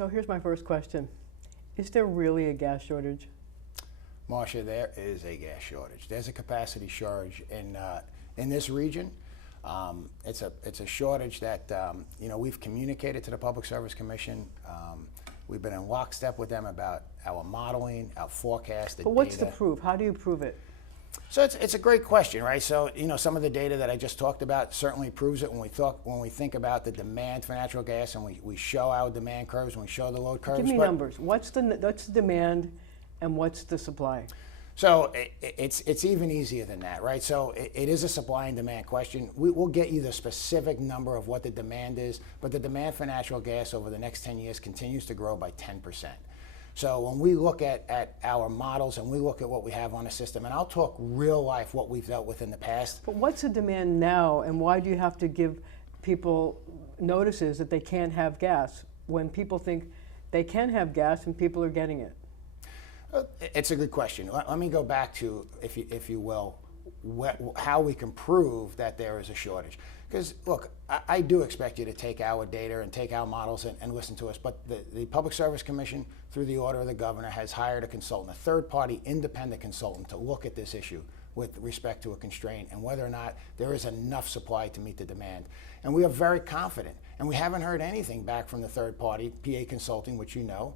So here's my first question. Is there really a gas shortage? Marcia, there is a gas shortage. There's a capacity shortage in this region. It's a shortage that we've communicated to the Public Service Commission. We've been in lockstep with them about our modeling, our forecast, the But what's data. the proof? How do you prove it? So it's a great question, right? So some of the data that I just talked about certainly proves it when we think about the demand for natural gas, and we show our demand curves and we show the load curves. Give me numbers. What's the demand and what's the supply? So it's even easier than that, right? So it is a supply and demand question. We'll get you the specific number of what the demand is, but the demand for natural gas over the next 10 years continues to grow by 10%. So when we look at our models and we look at what we have on the system, and I'll talk real life, what we've dealt with in the past. But what's the demand now, and why do you have to give people notices that they can't have gas when people think they can have gas and people are getting it? It's a good question. Let me go back to, if you will, how we can prove that there is a shortage. Because, look, I do expect you to take our data and take our models and listen to us, but the Public Service Commission, through the order of the governor, has hired a consultant, a third-party independent consultant, to look at this issue with respect to a constraint and whether or not there is enough supply to meet the demand. And we are very confident, and we haven't heard anything back from the third-party, PA Consulting, which you know,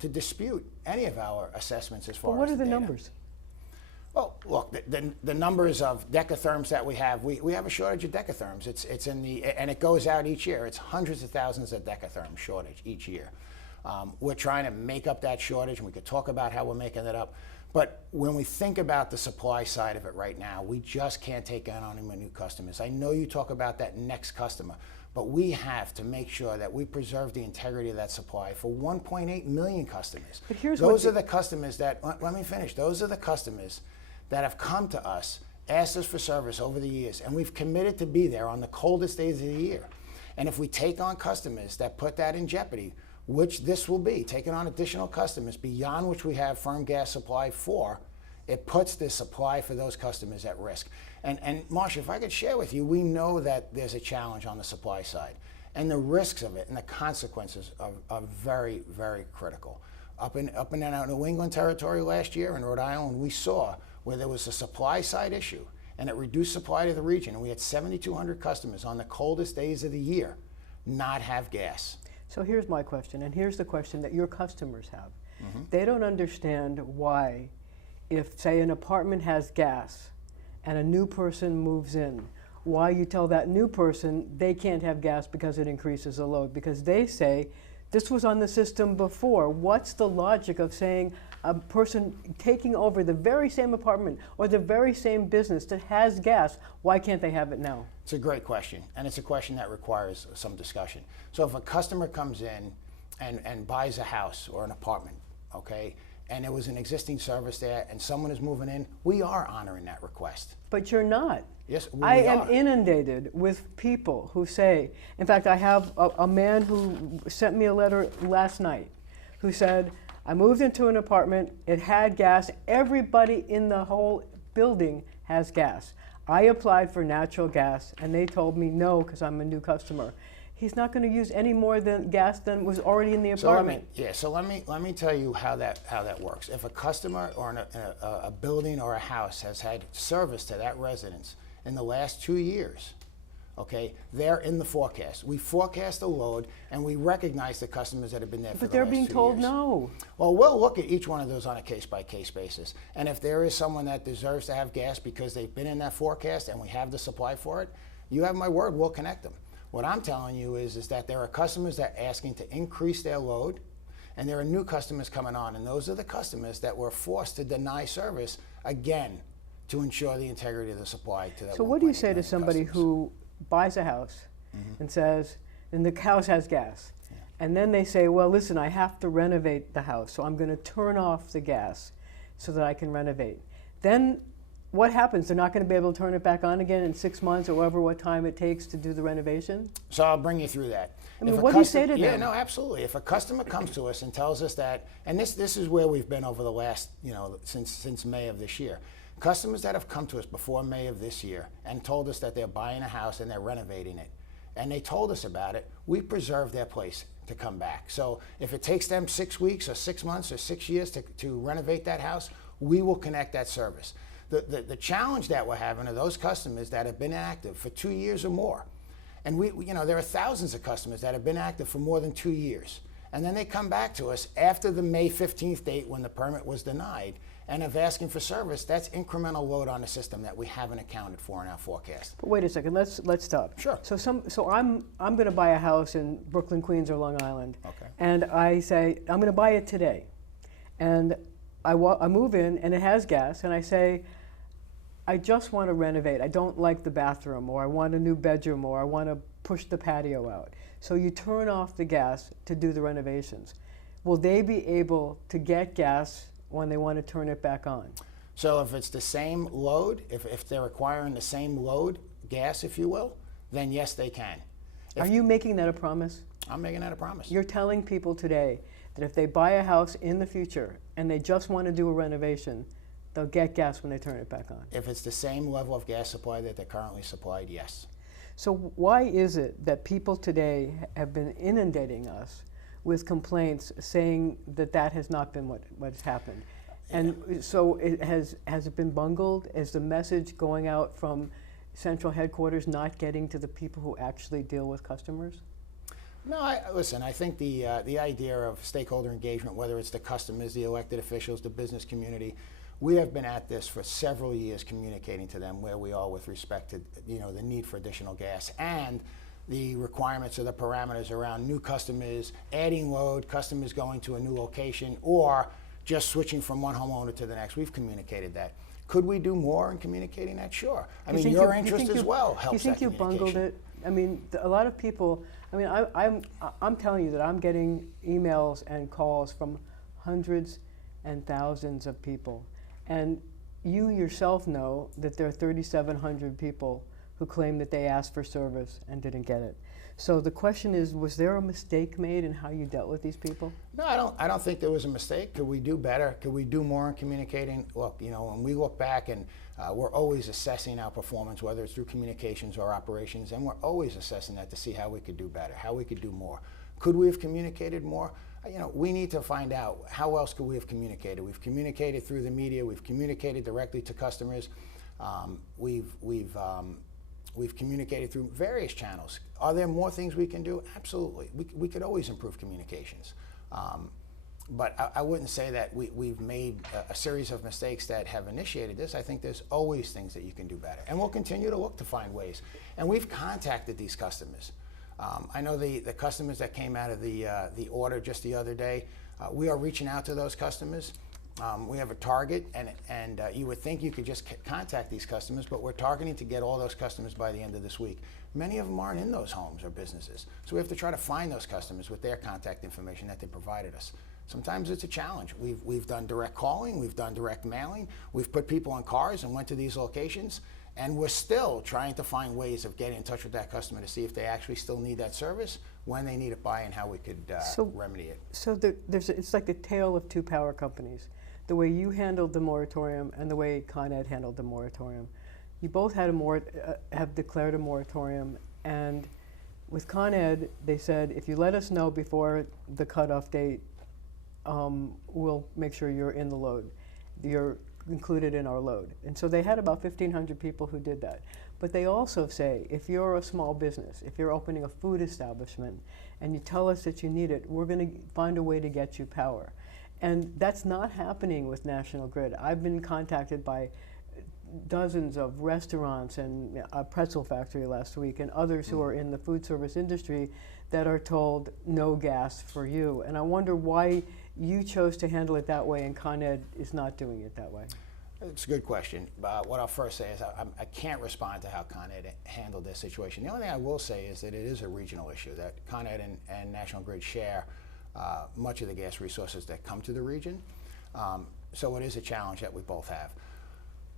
to dispute any of our assessments as far as But what are the data. numbers? Well, look, the numbers of decatherms that we have a shortage of decatherms. It's in the, and it goes out each year. It's hundreds of thousands of decatherm shortage each year. We're trying to make up that shortage, and we could talk about how we're making it up. But when we think about the supply side of it right now, we just can't take on any new customers. I know you talk about that next customer, but we have to make sure that we preserve the integrity of that supply for 1.8 million customers. But here's those are the customers that, let me finish, those are the customers that have come to us, asked us for service over the years, and we've committed to be there on the coldest days of the year. And if we take on customers that put that in jeopardy, which this will be, taking on additional customers beyond which we have firm gas supply for, it puts the supply for those customers at risk. And Marcia, if I could share with you, we know that there's a challenge on the supply side, and the risks of it and the consequences are very, very critical. Up in our New England territory last year in Rhode Island, we saw where there was a supply side issue, and it reduced supply to the region, and we had 7,200 customers on the coldest days of the year not have gas. So here's my question, and here's the question that your customers have. Mm-hmm. They don't understand why, if, say, an apartment has gas and a new person moves in, why you tell that new person they can't have gas because it increases the load, because they say, this was on the system before. What's the logic of saying a person taking over the very same apartment or the very same business that has gas, why can't they have it now? It's a great question, and it's a question that requires some discussion. So if a customer comes in and buys a house or an apartment, okay, and there was an existing service there and someone is moving in, we are honoring that request. But you're not. Yes, we I are. am inundated with people who say, in fact, I have a man who sent me a letter last night who said, I moved into an apartment, it had gas, everybody in the whole building has gas. I applied for natural gas and they told me no because I'm a new customer. He's not going to use any more than gas than was already in the apartment. So let me tell you how that works. If a customer or a building or a house has had service to that residence in the last 2 years, okay, they're in the forecast. We forecast the load and we recognize the customers that have been there for the last 2 years. But they're being told no. Well, we'll look at each one of those on a case-by-case basis. And if there is someone that deserves to have gas because they've been in that forecast and we have the supply for it, you have my word, we'll connect them. What I'm telling you is that there are customers that are asking to increase their load, and there are new customers coming on, and those are the customers that were forced to deny service, again, to ensure the integrity of the supply to that. So what do you say to somebody who buys a house and says, and the house has gas, and then they say, well, listen, I have to renovate the house, so I'm going to turn off the gas so that I can renovate. Then what happens? They're not going to be able to turn it back on again in 6 months or however what time it takes to do the renovation? So I'll bring you through that. I mean, what do you say to them? Yeah, no, absolutely. If a customer comes to us and tells us that, and this is where we've been over the last, since May of this year. Customers that have come to us before May of this year and told us that they're buying a house and they're renovating it, and they told us about it, we preserve their place to come back. So if it takes them 6 weeks or 6 months or 6 years to renovate that house, we will connect that service. The challenge that we're having are those customers that have been active for 2 years or more. And there are thousands of customers that have been active for more than 2 years. And then they come back to us after the May 15th date when the permit was denied and of asking for service. That's incremental load on the system that we haven't accounted for in our forecast. But wait a second, let's stop. Sure. So I'm going to buy a house in Brooklyn, Queens, or Long Island. Okay. And I say, I'm going to buy it today. And I move in and it has gas, and I say, I just want to renovate. I don't like the bathroom, or I want a new bedroom, or I want to push the patio out. So you turn off the gas to do the renovations. Will they be able to get gas when they want to turn it back on? So if it's the same load, if they're requiring the same load, gas, if you will, then yes, they can. Are you making that a promise? I'm making that a promise. You're telling people today that if they buy a house in the future and they just want to do a renovation, they'll get gas when they turn it back on. If it's the same level of gas supply that they're currently supplied, yes. So why is it that people today have been inundating us with complaints saying that that has not been what has happened? And so has it been bungled? Is the message going out from central headquarters not getting to the people who actually deal with customers? No, listen, I think the idea of stakeholder engagement, whether it's the customers, the elected officials, the business community, we have been at this for several years communicating to them where we are with respect to the need for additional gas and the requirements or the parameters around new customers, adding load, customers going to a new location, or just switching from one homeowner to the next. We've communicated that. Could we do more in communicating that? Sure. I mean, your interest as well helps that communication. Do you think you bungled it? I mean, a lot of people, I mean, I'm telling you that I'm getting emails and calls from hundreds and thousands of people. And you yourself know that there are 3,700 people who claim that they asked for service and didn't get it. So the question is, was there a mistake made in how you dealt with these people? No, I don't think there was a mistake. Could we do better? Could we do more in communicating? Look, when we look back and we're always assessing our performance, whether it's through communications or operations, and we're always assessing that to see how we could do better, how we could do more. Could we have communicated more? We need to find out how else could we have communicated. We've communicated through the media. We've communicated directly to customers. We've communicated through various channels. Are there more things we can do? Absolutely. We could always improve communications. But I wouldn't say that we've made a series of mistakes that have initiated this. I think there's always things that you can do better. And we'll continue to look to find ways. And we've contacted these customers. I know the customers that came out of the order just the other day, we are reaching out to those customers. We have a target, and you would think you could just contact these customers, but we're targeting to get all those customers by the end of this week. Many of them aren't in those homes or businesses, so we have to try to find those customers with their contact information that they provided us. Sometimes it's a challenge. We've done direct calling, we've done direct mailing, we've put people on cars and went to these locations, and we're still trying to find ways of getting in touch with that customer to see if they actually still need that service, when they need it by, and how we could remedy it. So it's like the tale of two power companies. The way you handled the moratorium and the way Con Ed handled the moratorium. You both had have declared a moratorium, and with Con Ed, they said, if you let us know before the cutoff date, we'll make sure you're in the load. You're included in our load. And so they had about 1,500 people who did that. But they also say, if you're a small business, if you're opening a food establishment, and you tell us that you need it, we're going to find a way to get you power. And that's not happening with National Grid. I've been contacted by dozens of restaurants and a pretzel factory last week and others who are in the food service industry that are told no gas for you. And I wonder why you chose to handle it that way and Con Ed is not doing it that way. It's a good question. What I'll first say is I can't respond to how Con Ed handled this situation. The only thing I will say is that it is a regional issue, that Con Ed and National Grid share much of the gas resources that come to the region. So it is a challenge that we both have.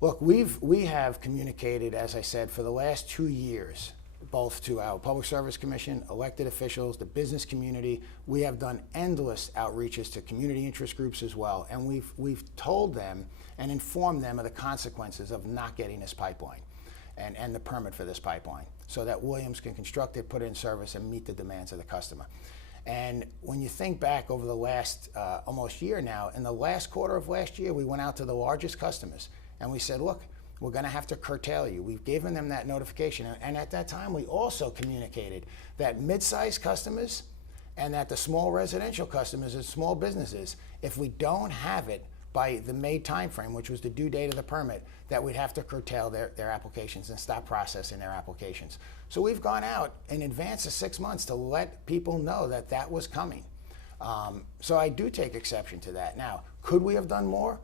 Look, we have communicated, as I said, for the last 2 years, both to our Public Service Commission, elected officials, the business community. We have done endless outreaches to community interest groups as well, and we've told them and informed them of the consequences of not getting this pipeline and the permit for this pipeline, so that Williams can construct it, put it in service, and meet the demands of the customer. And when you think back over the last almost year now, in the last quarter of last year, we went out to the largest customers and we said, look, we're going to have to curtail you. We've given them that notification. And at that time, we also communicated that mid-sized customers and that the small residential customers and small businesses, if we don't have it by the May timeframe, which was the due date of the permit, that we'd have to curtail their applications and stop processing their applications. So we've gone out in advance of 6 months to let people know that that was coming. So I do take exception to that. Now, could we have done more?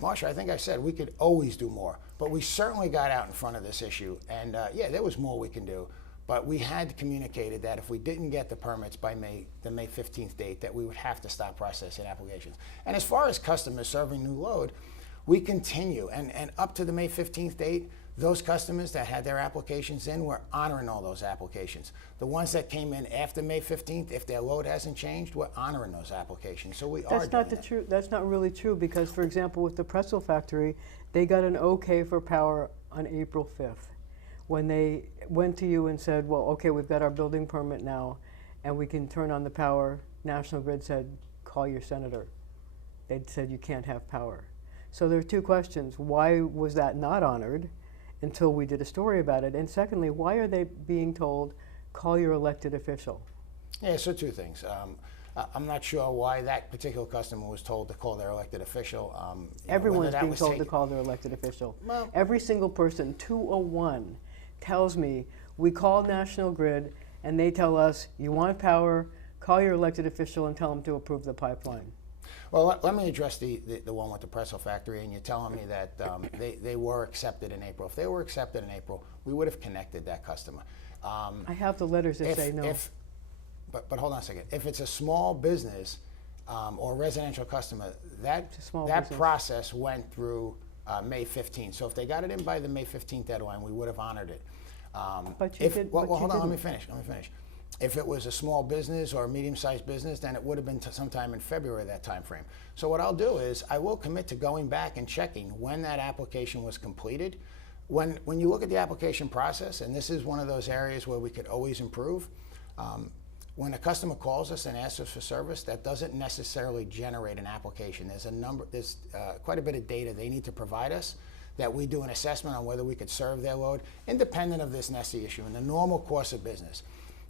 Marcia, I think I said we could always do more, but we certainly got out in front of this issue. And yeah, there was more we can do. But we had communicated that if we didn't get the permits by the May 15th date, that we would have to stop processing applications. And as far as customers serving new load, we continue. And up to the May 15th date, those customers that had their applications in, we're honoring all those applications. The ones that came in after May 15th, if their load hasn't changed, we're honoring those applications. So we are doing that. That's not really true, because, for example, with the pretzel factory, they got an okay for power on April 5th. When they went to you and said, well, okay, we've got our building permit now and we can turn on the power, National Grid said, call your senator. They said you can't have power. So there are two questions. Why was that not honored until we did a story about it? And secondly, why are they being told, call your elected official? Yeah, so two things. I'm not sure why that particular customer was told to call their elected official. Everyone's being told to call their elected official. Well, every single person, 201, tells me, we call National Grid and they tell us, you want power, call your elected official and tell them to approve the pipeline. Well, let me address the one with the pretzel factory, and you're telling me that they were accepted in April. If they were accepted in April, we would have connected that customer. I have the letters that say no. But hold on a second. If it's a small business or residential customer, that process went through May 15th. So if they got it in by the May 15th deadline, we would have honored it. But you did. Well, hold on. Let me finish. If it was a small business or a medium-sized business, then it would have been sometime in February of that time frame. So what I'll do is I will commit to going back and checking when that application was completed. When you look at the application process, and this is one of those areas where we could always improve, when a customer calls us and asks us for service, that doesn't necessarily generate an application. There's quite a bit of data they need to provide us that we do an assessment on whether we could serve their load, independent of this NESI issue, in the normal course of business.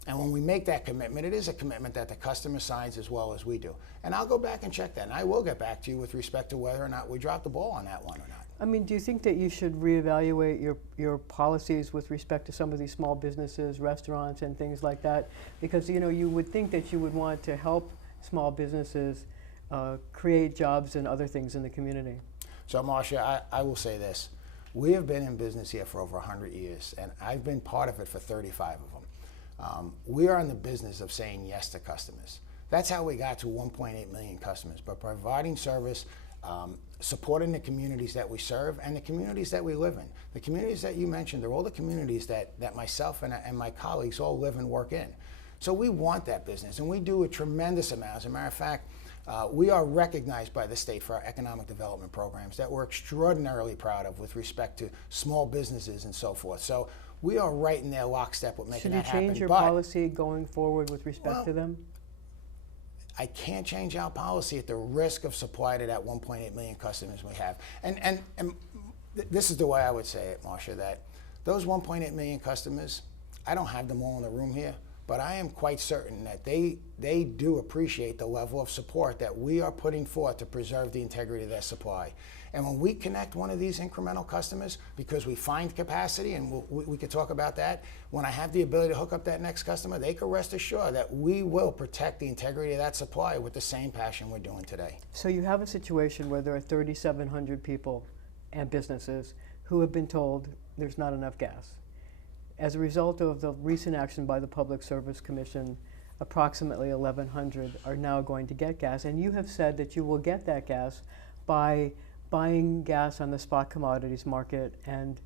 And when we make that commitment, it is a commitment that the customer signs as well as we do. And I'll go back and check that, and I will get back to you with respect to whether or not we dropped the ball on that one or not. I mean, do you think that you should reevaluate your policies with respect to some of these small businesses, restaurants, and things like that? Because, you know, you would think that you would want to help small businesses create jobs and other things in the community. So, Marcia, I will say this. We have been in business here for over 100 years, and I've been part of it for 35 of them. We are in the business of saying yes to customers. That's how we got to 1.8 million customers, but providing service, supporting the communities that we serve and the communities that we live in. The communities that you mentioned are all the communities that myself and my colleagues all live and work in. So we want that business, and we do a tremendous amount. As a matter of fact, we are recognized by the state for our economic development programs that we're extraordinarily proud of with respect to small businesses and so forth. So we are right in their lockstep with making that happen. Should you change your policy going forward with respect to them? I can't change our policy at the risk of supply to that 1.8 million customers we have. And this is the way I would say it, Marcia, that those 1.8 million customers, I don't have them all in the room here, but I am quite certain that they do appreciate the level of support that we are putting forth to preserve the integrity of their supply. And when we connect one of these incremental customers, because we find capacity, and we could talk about that, when I have the ability to hook up that next customer, they can rest assured that we will protect the integrity of that supply with the same passion we're doing today. So you have a situation where there are 3,700 people and businesses who have been told there's not enough gas. As a result of the recent action by the Public Service Commission, approximately 1,100 are now going to get gas, and you have said that you will get that gas by buying gas on the spot commodities market and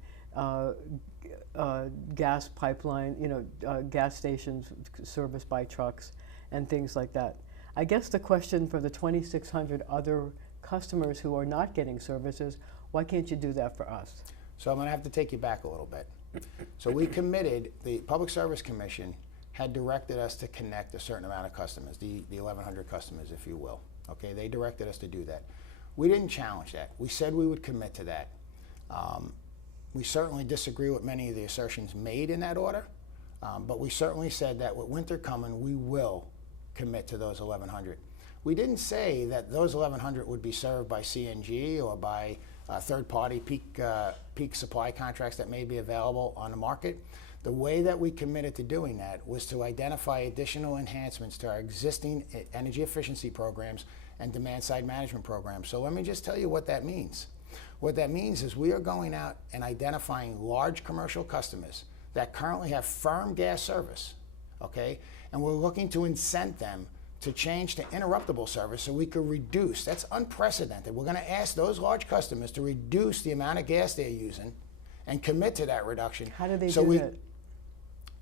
gas pipeline, gas stations serviced by trucks and things like that. I guess the question for the 2,600 other customers who are not getting services, why can't you do that for us? So I'm going to have to take you back a little bit. So we committed, the Public Service Commission had directed us to connect a certain amount of customers, the 1,100 customers, if you will. Okay, they directed us to do that. We didn't challenge that. We said we would commit to that. We certainly disagree with many of the assertions made in that order, but we certainly said that with winter coming, we will commit to those 1,100. We didn't say that those 1,100 would be served by CNG or by third-party peak supply contracts that may be available on the market. The way that we committed to doing that was to identify additional enhancements to our existing energy efficiency programs and demand-side management programs. So let me just tell you what that means. What that means is we are going out and identifying large commercial customers that currently have firm gas service, okay? And we're looking to incent them to change to interruptible service so we could reduce. That's unprecedented. We're going to ask those large customers to reduce the amount of gas they're using and commit to that reduction. How do they do that?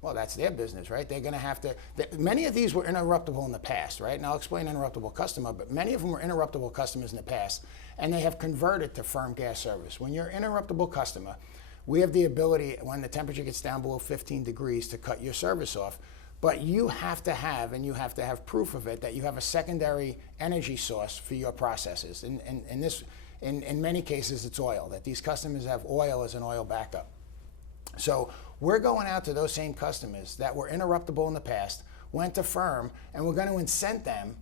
Well, that's their business, right? They're going to have to, many of these were interruptible in the past, right? And I'll explain interruptible customer, but many of them were interruptible customers in the past, and they have converted to firm gas service. When you're an interruptible customer, we have the ability, when the temperature gets down below 15 degrees, to cut your service off. But you have to have, and you have to have proof of it, that you have a secondary energy source for your processes. In many cases, it's oil, that these customers have oil as an oil backup. So we're going out to those same customers that were interruptible in the past, went to firm, and we're going to incent them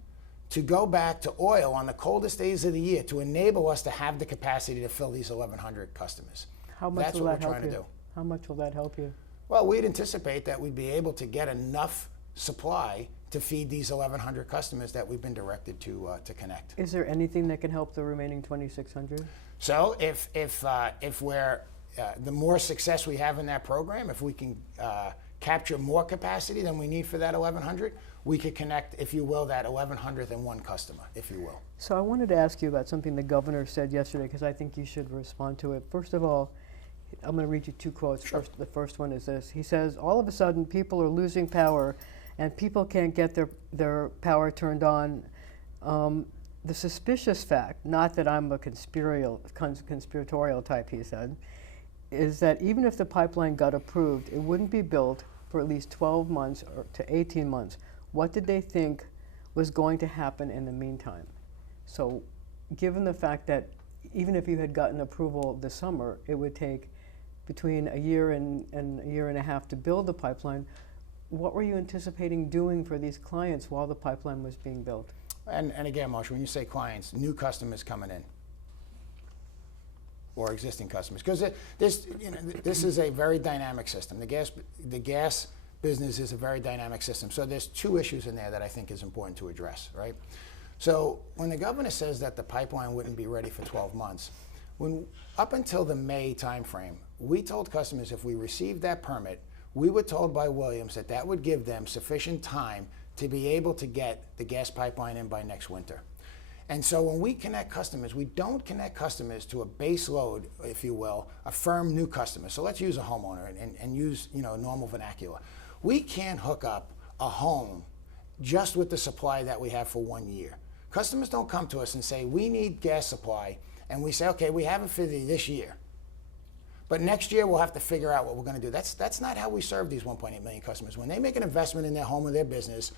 to go back to oil on the coldest days of the year to enable us to have the capacity to fill these 1,100 customers. How much That's will what that we're help trying you? to do. How much will that help you? Well, we'd anticipate that we'd be able to get enough supply to feed these 1,100 customers that we've been directed to connect. Is there anything that can help the remaining 2,600? So if we're the more success we have in that program, if we can capture more capacity than we need for that 1,100, we could connect, if you will, that 1,101 customer, if you will. So I wanted to ask you about something the governor said yesterday, because I think you should respond to it. First of all, I'm going to read you two quotes. Sure. The first one is this. He says, all of a sudden people are losing power and people can't get their power turned on. The suspicious fact, not that I'm a conspiratorial type, he said, is that even if the pipeline got approved, it wouldn't be built for at least 12 months or to 18 months. What did they think was going to happen in the meantime? So given the fact that even if you had gotten approval this summer, it would take between a year and a year and a half to build the pipeline, what were you anticipating doing for these clients while the pipeline was being built? And again, Marcia, when you say clients, new customers coming in, or existing customers, because this is a very dynamic system. The gas business is a very dynamic system. So there's two issues in there that I think is important to address, right? So when the governor says that the pipeline wouldn't be ready for 12 months, up until the May timeframe, we told customers if we received that permit, we were told by Williams that that would give them sufficient time to be able to get the gas pipeline in by next winter. And so when we connect customers, we don't connect customers to a base load, if you will, a firm new customer. So let's use a homeowner and use normal vernacular. We can't hook up a home just with the supply that we have for 1 year. Customers don't come to us and say, we need gas supply, and we say, okay, we have it for this year. But next year we'll have to figure out what we're going to do. That's not how we serve these 1.8 million customers. When they make an investment in their home or their business,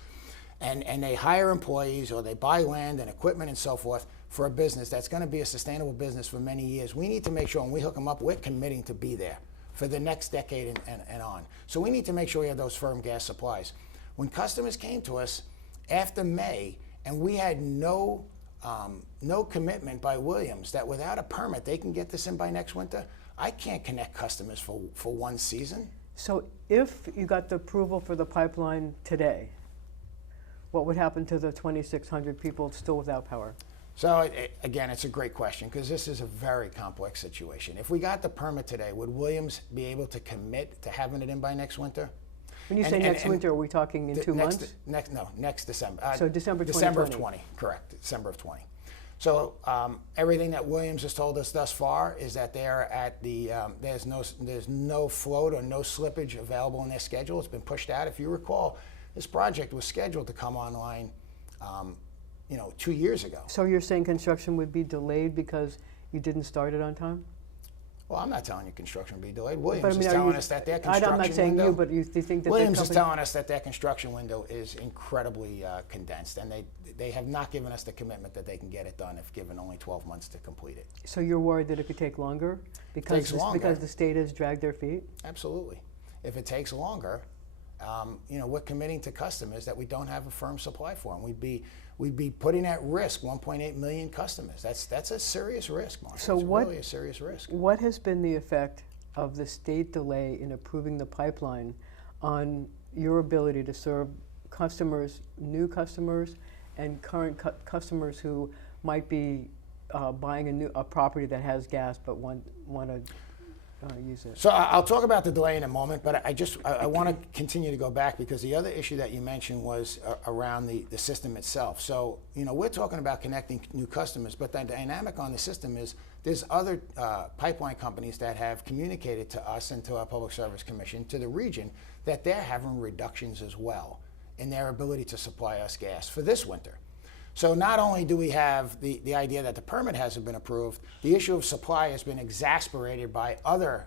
and they hire employees or they buy land and equipment and so forth for a business that's going to be a sustainable business for many years, we need to make sure when we hook them up, we're committing to be there for the next decade and on. So we need to make sure we have those firm gas supplies. When customers came to us after May and we had no commitment by Williams that without a permit they can get this in by next winter, I can't connect customers for one season. So if you got the approval for the pipeline today, what would happen to the 2,600 people still without power? So again, it's a great question because this is a very complex situation. If we got the permit today, would Williams be able to commit to having it in by next winter? When you say next winter, are we talking in 2 months? Next December. So December 2020. December of 20, correct, December of 20. So everything that Williams has told us thus far is that they are at the, there's no float or no slippage available in their schedule. It's been pushed out. If you recall, this project was scheduled to come online 2 years ago. So you're saying construction would be delayed because you didn't start it on time? Well, I'm not telling you construction will be delayed. Williams But I mean, is are telling you- us that their I'm construction not saying window. you, but you think that Williams the is company, telling us that their construction window is incredibly condensed, and they have not given us the commitment that they can get it done if given only 12 months to complete it. so you're worried that it could take longer because Takes longer. because the state has dragged their feet? Absolutely. If it takes longer, we're committing to customers that we don't have a firm supply for, and we'd be putting at risk 1.8 million customers. That's a serious risk, Marcia. So it's what- really a serious risk. What has been the effect of the state delay in approving the pipeline on your ability to serve customers, new customers, and current customers who might be buying a property that has gas but want to use it? So I'll talk about the delay in a moment, but I want to continue to go back because the other issue that you mentioned was around the system itself. So, we're talking about connecting new customers, but the dynamic on the system is there's other pipeline companies that have communicated to us and to our Public Service Commission, to the region, that they're having reductions as well in their ability to supply us gas for this winter. So not only do we have the idea that the permit hasn't been approved, the issue of supply has been exacerbated by other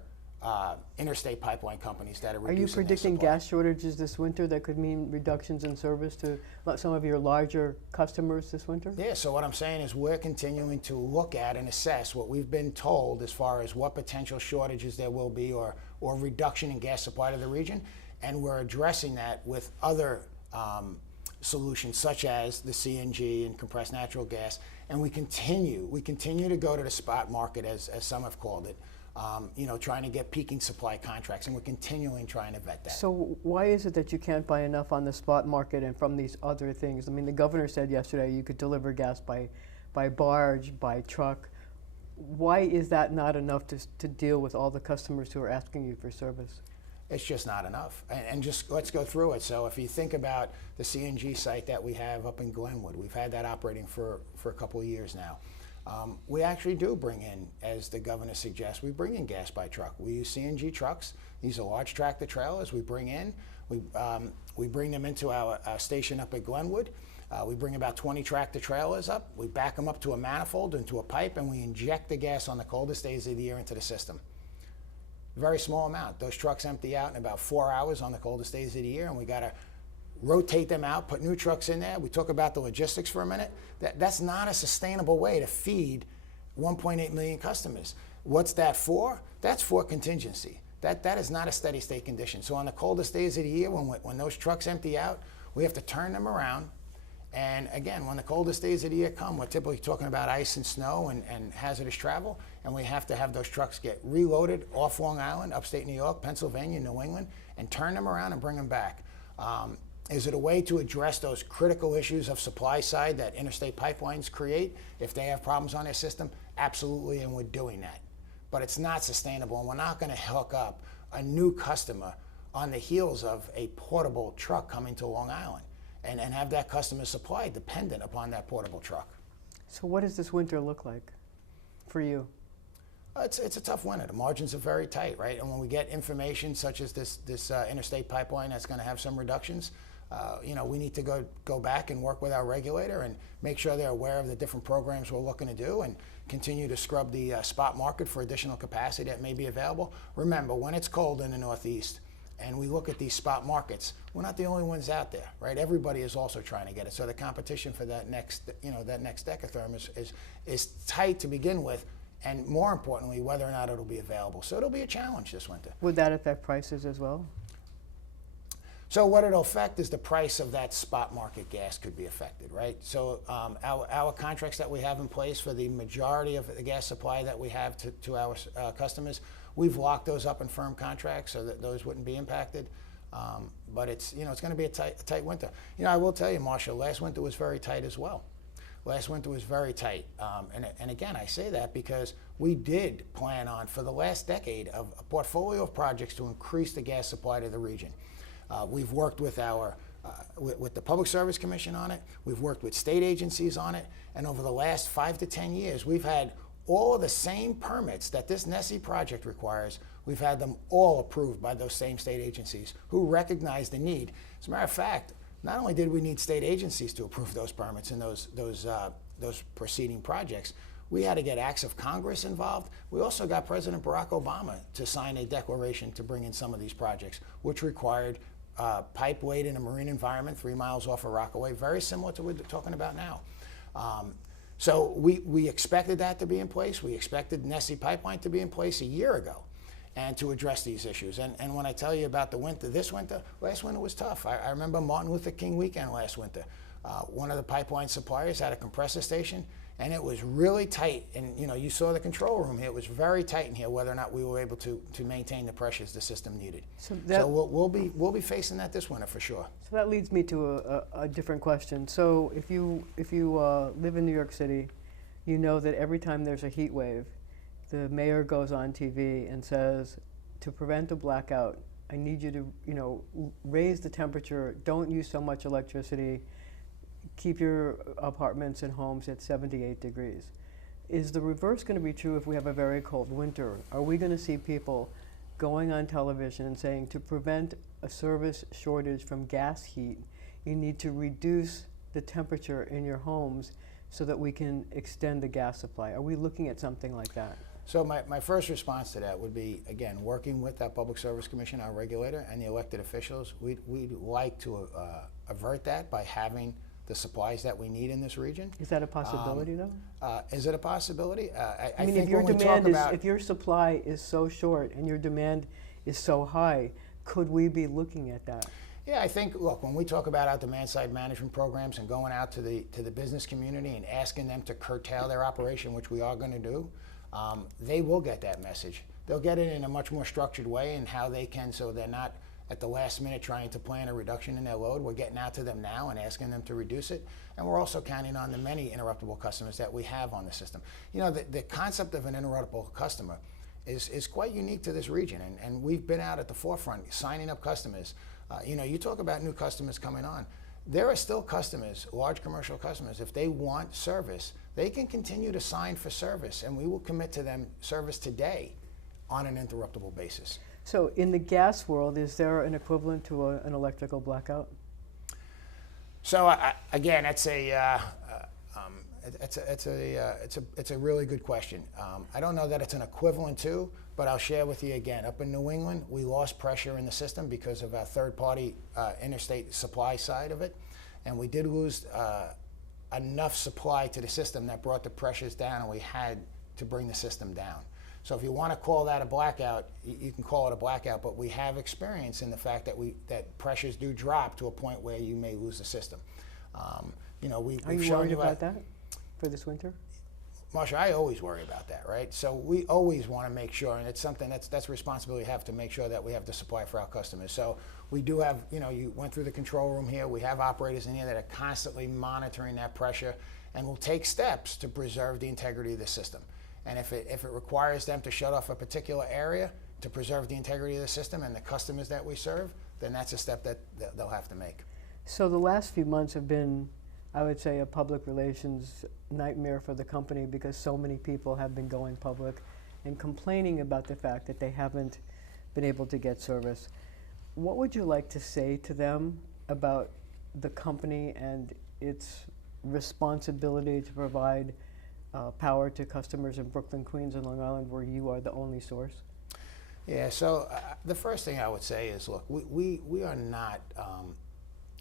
interstate pipeline companies that are reducing Are you their predicting supply. gas shortages this winter that could mean reductions in service to some of your larger customers this winter? Yeah, so what I'm saying is we're continuing to look at and assess what we've been told as far as what potential shortages there will be or reduction in gas supply to the region, and we're addressing that with other solutions such as the CNG and compressed natural gas, and we continue to go to the spot market as some have called it, trying to get peaking supply contracts, and we're continuing trying to vet that. So why is it that you can't buy enough on the spot market and from these other things? I mean, the governor said yesterday you could deliver gas by barge, by truck. Why is that not enough to deal with all the customers who are asking you for service? It's just not enough. And just let's go through it. So if you think about the CNG site that we have up in Glenwood, we've had that operating for a couple of years now. We actually do bring in, as the governor suggests, we bring in gas by truck. We use CNG trucks. These are large tractor trailers we bring in. We bring them into our station up at Glenwood. We bring about 20 tractor trailers up. We back them up to a manifold, into a pipe, and we inject the gas on the coldest days of the year into the system. Very small amount. Those trucks empty out in about 4 hours on the coldest days of the year, and we got to rotate them out, put new trucks in there. We talk about the logistics for a minute. That's not a sustainable way to feed 1.8 million customers. What's that for? That's for contingency. That is not a steady state condition. So on the coldest days of the year, when those trucks empty out, we have to turn them around. And again, when the coldest days of the year come, we're typically talking about ice and snow and hazardous travel, and we have to have those trucks get reloaded off Long Island, upstate New York, Pennsylvania, New England, and turn them around and bring them back. Is it a way to address those critical issues of supply side that interstate pipelines create if they have problems on their system? Absolutely, and we're doing that. But it's not sustainable, and we're not going to hook up a new customer on the heels of a portable truck coming to Long Island and have that customer supply dependent upon that portable truck. So what does this winter look like for you? It's a tough winter. The margins are very tight, right? And when we get information such as this interstate pipeline that's going to have some reductions, we need to go back and work with our regulator and make sure they're aware of the different programs we're looking to do and continue to scrub the spot market for additional capacity that may be available. Remember, when it's cold in the Northeast and we look at these spot markets, we're not the only ones out there, right? Everybody is also trying to get it. So the competition for that next decatherm is tight to begin with, and more importantly, whether or not it'll be available. So it'll be a challenge this winter. Would that affect prices as well? So what it'll affect is the price of that spot market gas could be affected, right? So our contracts that we have in place for the majority of the gas supply that we have to our customers, we've locked those up in firm contracts so that those wouldn't be impacted. But it's going to be a tight winter. I will tell you, Marcia, last winter was very tight as well. Last winter was very tight. And again, I say that because we did plan on, for the last decade, a portfolio of projects to increase the gas supply to the region. We've worked with with the Public Service Commission on it. We've worked with state agencies on it. And over the last 5 to 10 years, we've had all of the same permits that this NESE project requires. We've had them all approved by those same state agencies who recognize the need. As a matter of fact, not only did we need state agencies to approve those permits and those preceding projects, We had to get acts of Congress involved. We also got President Barack Obama to sign a declaration to bring in some of these projects, which required pipe laid in a marine environment 3 miles off of Rockaway, very similar to what we're talking about now. So we expected that to be in place. We expected Nessie Pipeline to be in place a year ago and to address these issues. And when I tell you about the winter, last winter was tough. I remember Martin Luther King weekend last winter. One of the pipeline suppliers had a compressor station, and it was really tight. And you saw the control room here. It was very tight in here, whether or not we were able to maintain the pressures the system needed. So we'll be facing that this winter for sure. So that leads me to a different question. So if you live in New York City, you know that every time there's a heat wave, the mayor goes on TV and says, to prevent a blackout, I need you to raise the temperature, don't use so much electricity, keep your apartments and homes at 78 degrees. Is the reverse going to be true if we have a very cold winter? Are we going to see people going on television and saying, to prevent a service shortage from gas heat, you need to reduce the temperature in your homes so that we can extend the gas supply? Are we looking at something like that? So my first response to that would be, again, working with that Public Service Commission, our regulator, and the elected officials. We'd like to avert that by having the supplies that we need in this region. Is that a possibility, though? Is it a possibility? I mean, think if your supply is so short and your demand is so high, could we be looking at that? Yeah, I think, look, when we talk about our demand side management programs and going out to the business community and asking them to curtail their operation, which we are going to do, they will get that message. They'll get it in a much more structured way and how they can, so they're not at the last minute trying to plan a reduction in their load. We're getting out to them now and asking them to reduce it. And we're also counting on the many interruptible customers that we have on the system. The concept of an interruptible customer is quite unique to this region. And we've been out at the forefront signing up customers. You talk about new customers coming on. There are still customers, large commercial customers, if they want service, they can continue to sign for service, and we will commit to them service today on an interruptible basis. So in the gas world, is there an equivalent to an electrical blackout? So again, it's a really good question. I don't know that it's an equivalent to, but I'll share with you again. Up in New England, we lost pressure in the system because of our third-party interstate supply side of it, and we did lose enough supply to the system that brought the pressures down, and we had to bring the system down. So if you want to call that a blackout, you can call it a blackout, but we have experience in the fact that pressures do drop to a point where you may lose the system. Are you worried about that for this winter? Marcia, I always worry about that, right? So we always want to make sure, and it's something that's a responsibility we have to make sure that we have the supply for our customers. So we do have, you went through the control room here. We have operators in here that are constantly monitoring that pressure and will take steps to preserve the integrity of the system. And if it requires them to shut off a particular area to preserve the integrity of the system and the customers that we serve, then that's a step that they'll have to make. So the last few months have been, I would say, a public relations nightmare for the company because so many people have been going public and complaining about the fact that they haven't been able to get service. What would you like to say to them about the company and its responsibility to provide power to customers in Brooklyn, Queens, and Long Island, where you are the only source? Yeah, so the first thing I would say is, look, we are not,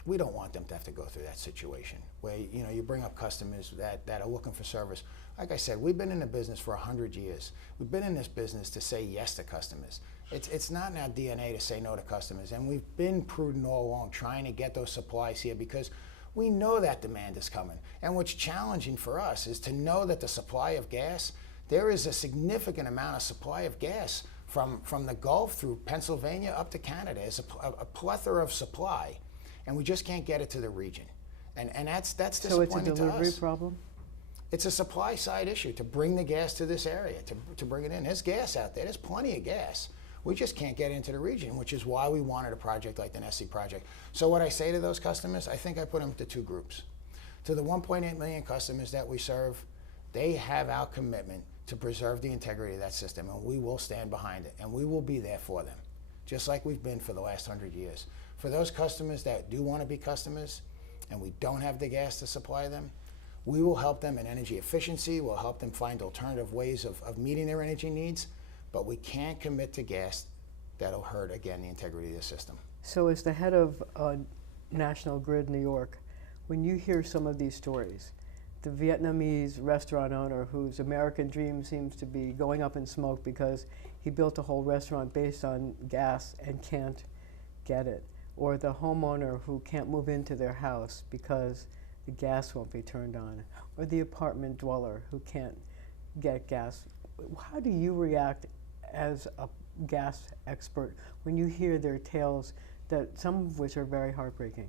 we don't want them to have to go through that situation where, you bring up customers that are looking for service. Like I said, we've been in the business for 100 years. We've been in this business to say yes to customers. It's not in our DNA to say no to customers, and we've been prudent all along trying to get those supplies here because we know that demand is coming. And what's challenging for us is to know that the supply of gas, there is a significant amount of supply of gas from the Gulf through Pennsylvania up to Canada. There's a plethora of supply, and we just can't get it to the region. And that's disappointing to us. So it's a delivery problem? It's a supply side issue to bring the gas to this area, to bring it in. There's gas out there. There's plenty of gas. We just can't get into the region, which is why we wanted a project like the Nessie project. So what I say to those customers, I think I put them into two groups. To the 1.8 million customers that we serve, they have our commitment to preserve the integrity of that system, and we will stand behind it, and we will be there for them, just like we've been for the last 100 years. For those customers that do want to be customers, and we don't have the gas to supply them, We will help them in energy efficiency. We'll help them find alternative ways of meeting their energy needs. But we can't commit to gas that'll hurt, again, the integrity of the system. So as the head of National Grid New York, when you hear some of these stories, the Vietnamese restaurant owner whose American dream seems to be going up in smoke because he built a whole restaurant based on gas and can't get it, or the homeowner who can't move into their house because the gas won't be turned on, or the apartment dweller who can't get gas. How do you react as a gas expert when you hear their tales, that some of which are very heartbreaking?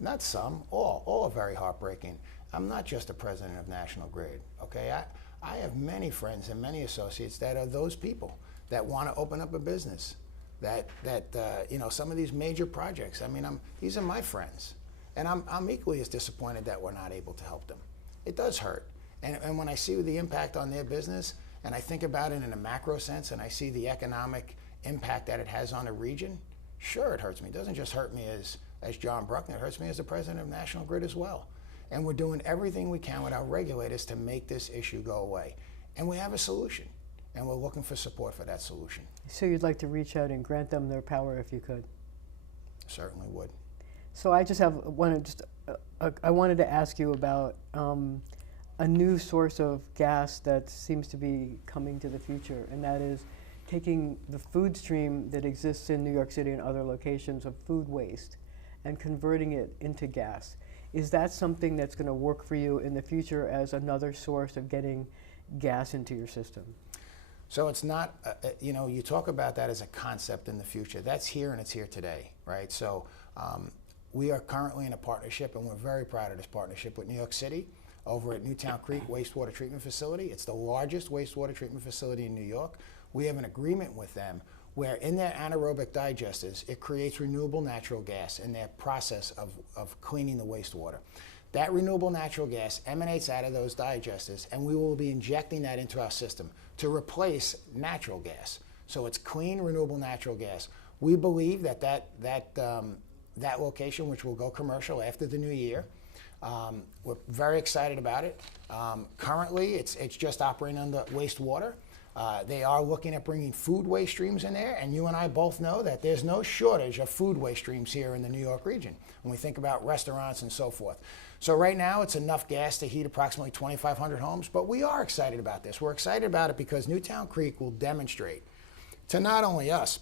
Not some, all are very heartbreaking. I'm not just the president of National Grid, okay? I have many friends and many associates that are those people that want to open up a business, that you know, some of these major projects, I mean, these are my friends. And I'm equally as disappointed that we're not able to help them. It does hurt. And when I see the impact on their business, and I think about it in a macro sense, and I see the economic impact that it has on a region, sure, it hurts me. It doesn't just hurt me as John Bruckner, it hurts me as the president of National Grid as well. And we're doing everything we can with our regulators to make this issue go away. And we have a solution, and we're looking for support for that solution. So you'd like to reach out and grant them their power if you could? Certainly would. So I just I wanted to ask you about a new source of gas that seems to be coming to the future, and that is taking the food stream that exists in New York City and other locations of food waste and converting it into gas. Is that something that's going to work for you in the future as another source of getting gas into your system? So it's not, you know, you talk about that as a concept in the future. That's here and it's here today, right? So we are currently in a partnership, and we're very proud of this partnership with New York City over at Newtown Creek Wastewater Treatment Facility. It's the largest wastewater treatment facility in New York. We have an agreement with them where in their anaerobic digesters, it creates renewable natural gas in their process of cleaning the wastewater. That renewable natural gas emanates out of those digesters, and we will be injecting that into our system to replace natural gas. So it's clean, renewable natural gas. We believe that location, which will go commercial after the new year, we're very excited about it. Currently, it's just operating on the wastewater. They are looking at bringing food waste streams in there, and you and I both know that there's no shortage of food waste streams here in the New York region when we think about restaurants and so forth. So right now, it's enough gas to heat approximately 2,500 homes, but we are excited about this. We're excited about it because Newtown Creek will demonstrate to not only us,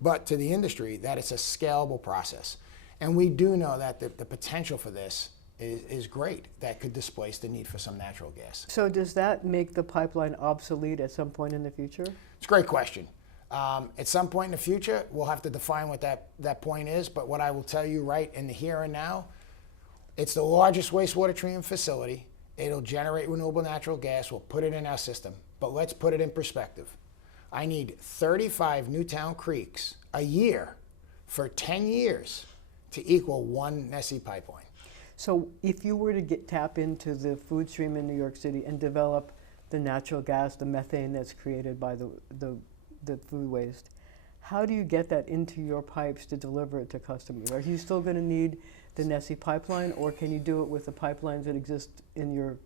but to the industry that it's a scalable process. And we do know that the potential for this is great. That could displace the need for some natural gas. So does that make the pipeline obsolete at some point in the future? It's a great question. At some point in the future, we'll have to define what that point is, but what I will tell you right in the here and now, it's the largest wastewater treatment facility. It'll generate renewable natural gas. We'll put it in our system, but let's put it in perspective. I need 35 Newtown Creeks a year for 10 years to equal one Nessie pipeline. So if you were to tap into the food stream in New York City and develop the natural gas, the methane that's created by the food waste, how do you get that into your pipes to deliver it to customers? Are you still going to need the Nessie pipeline, or can you do it with the pipelines that exist in your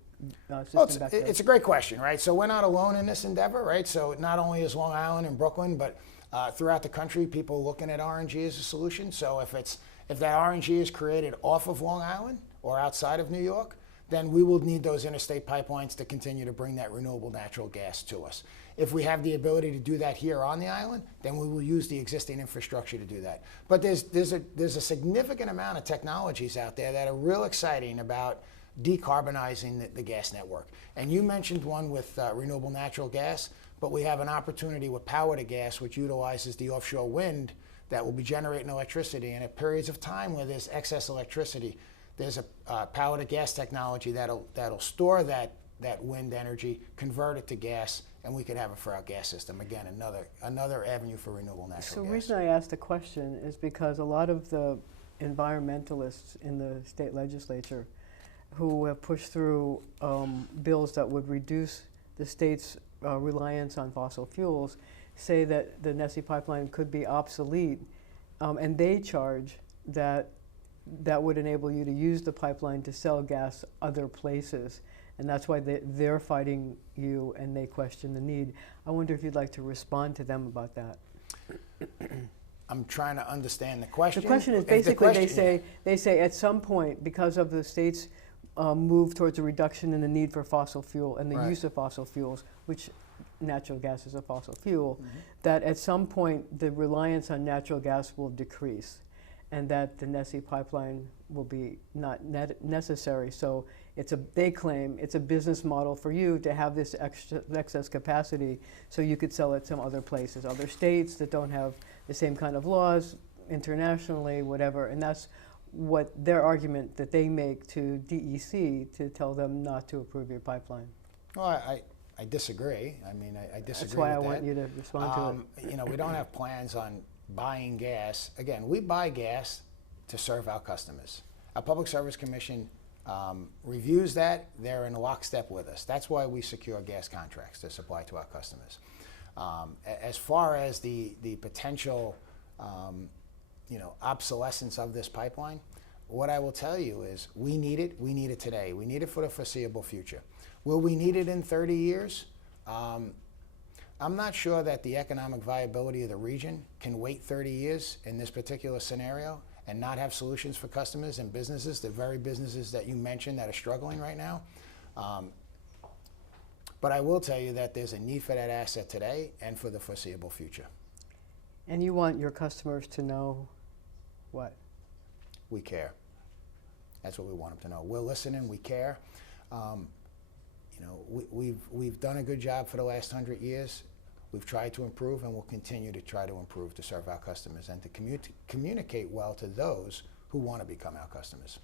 system back there? It's a great question, right? So we're not alone in this endeavor, right? So not only is Long Island and Brooklyn, but throughout the country, people looking at RNG as a solution. So if that RNG is created off of Long Island or outside of New York, then we will need those interstate pipelines to continue to bring that renewable natural gas to us. If we have the ability to do that here on the island, then we will use the existing infrastructure to do that. But there's a significant amount of technologies out there that are real exciting about decarbonizing the gas network. And you mentioned one with renewable natural gas, but we have an opportunity with power to gas, which utilizes the offshore wind that will be generating electricity. And at periods of time where there's excess electricity, there's a power to gas technology that'll store that wind energy, convert it to gas, and we could have it for our gas system. Again, another avenue for renewable natural gas. So the reason I asked the question is because a lot of the environmentalists in the state legislature who have pushed through bills that would reduce the state's reliance on fossil fuels say that the Nessie pipeline could be obsolete, and they charge that that would enable you to use the pipeline to sell gas other places. And that's why they're fighting you and they question the need. I wonder if you'd like to respond to them about that. I'm trying to understand the question. The question is If the basically question- they say at some point, because of the state's move towards a reduction in the need for fossil fuel and the Right. use of fossil fuels, which natural gas is a fossil fuel, that at some point the reliance on natural gas will decrease and that the Nessie pipeline will be not necessary. So they claim it's a business model for you to have this excess capacity so you could sell it some other places, other states that don't have the same kind of laws, internationally, whatever. And that's what their argument that they make to DEC to tell them not to approve your pipeline. Well, I disagree. I mean, I disagree That's why I with want that. you to respond to it. You know, we don't have plans on buying gas. Again, we buy gas to serve our customers. Our Public Service Commission reviews that. They're in lockstep with us. That's why we secure gas contracts to supply to our customers. As far as the potential obsolescence of this pipeline, what I will tell you is we need it. We need it today. We need it for the foreseeable future. Will we need it in 30 years? I'm not sure that the economic viability of the region can wait 30 years in this particular scenario and not have solutions for customers and businesses, the very businesses that you mentioned that are struggling right now. But I will tell you that there's a need for that asset today and for the foreseeable future. And you want your customers to know what? We care. That's what we want them to know. We're listening. We care. We've done a good job for the last 100 years. We've tried to improve, and we'll continue to try to improve to serve our customers and to communicate well to those who want to become our customers.